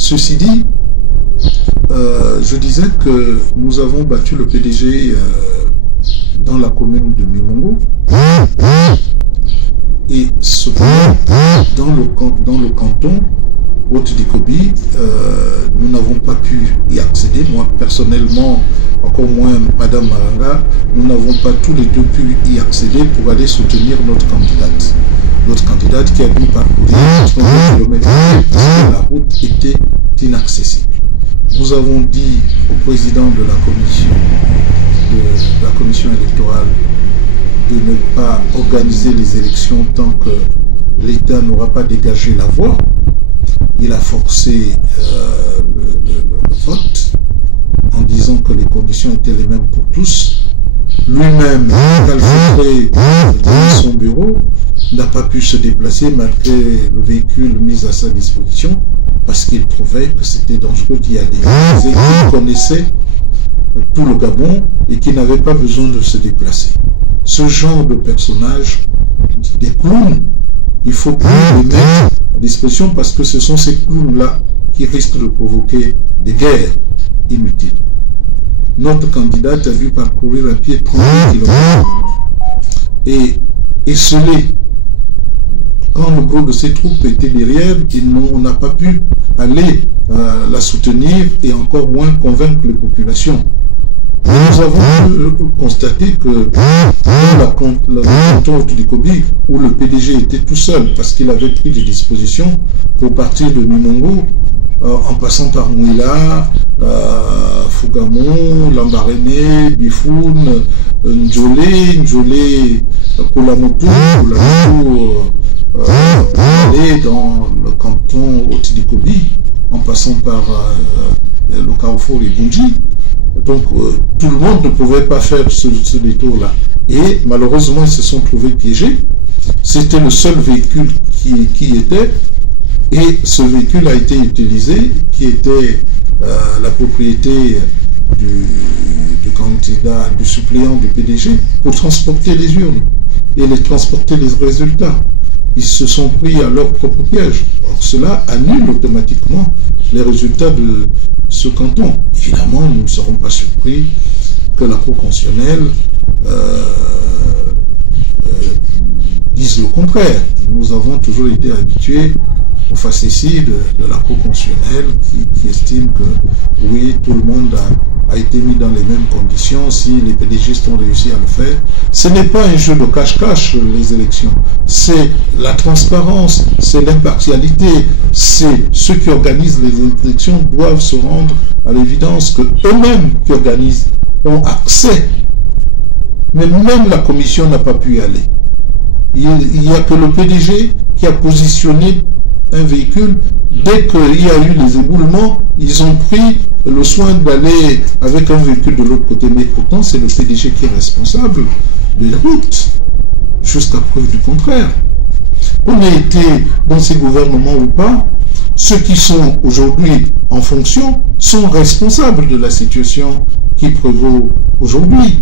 Ceci dit, je disais que nous avons battu le PDG dans la commune de Mimongo. Et cependant, dans le canton Haute-Dikobi, nous n'avons pas pu y accéder. Moi, personnellement, encore moins Madame Maranga, nous n'avons pas tous les deux pu y accéder pour aller soutenir notre candidate. Notre candidate qui a dû parcourir 30 km parce que la route était inaccessible. Nous avons dit au président de la commission électorale de ne pas organiser les élections tant que l'État n'aura pas dégagé la voie. Il a forcé le vote en disant que les conditions étaient les mêmes pour tous. Lui-même, calfeutré dans son bureau, n'a pas pu se déplacer malgré le véhicule mis à sa disposition parce qu'il trouvait que c'était dangereux d'y aller. Il disait qu'il connaissait tout le Gabon et qu'il n'avait pas besoin de se déplacer. Ce genre de personnages, des clowns, il faut plus les mettre à disposition parce que ce sont ces clowns-là qui risquent de provoquer des guerres inutiles. Notre candidate a dû parcourir à pied 30 km et esseler. Quand le gros de ses troupes était derrière, on n'a pas pu aller la soutenir et encore moins convaincre les populations. Nous avons constaté que dans le canton du Kobi, où le PDG était tout seul parce qu'il avait pris des dispositions pour partir de Mimongo, en passant par Mouila, Fougamon, Lambaréné, Bifoun, Njolé, Kolamoto, aller dans le canton Haute-Dikobi, en passant par le carrefour Ibunji. Donc tout le monde ne pouvait pas faire ce détour-là. Et malheureusement, ils se sont trouvés piégés. C'était le seul véhicule qui était. Et ce véhicule a été utilisé, qui était la propriété du candidat, du suppléant du PDG, pour transporter les urnes et transporter les résultats. Ils se sont pris à leur propre piège. Or, cela annule automatiquement les résultats de ce canton. Évidemment, nous ne serons pas surpris que la Cour constitutionnelle dise le contraire. Nous avons toujours été habitués aux facéties de la Cour constitutionnelle qui estime que oui, tout le monde a été mis dans les mêmes conditions si les pédégistes ont réussi à le faire. Ce n'est pas un jeu de cache-cache, les élections. C'est la transparence, c'est l'impartialité, c'est ceux qui organisent les élections doivent se rendre à l'évidence que eux-mêmes qui organisent ont accès. Mais même la commission n'a pas pu y aller. Il n'y a que le PDG qui a positionné un véhicule. Dès qu'il y a eu les éboulements, ils ont pris le soin d'aller avec un véhicule de l'autre côté. Mais pourtant, c'est le PDG qui est responsable de la route, jusqu'à preuve du contraire. Qu'on ait été dans ces gouvernements ou pas, ceux qui sont aujourd'hui en fonction sont responsables de la situation qui prévaut aujourd'hui.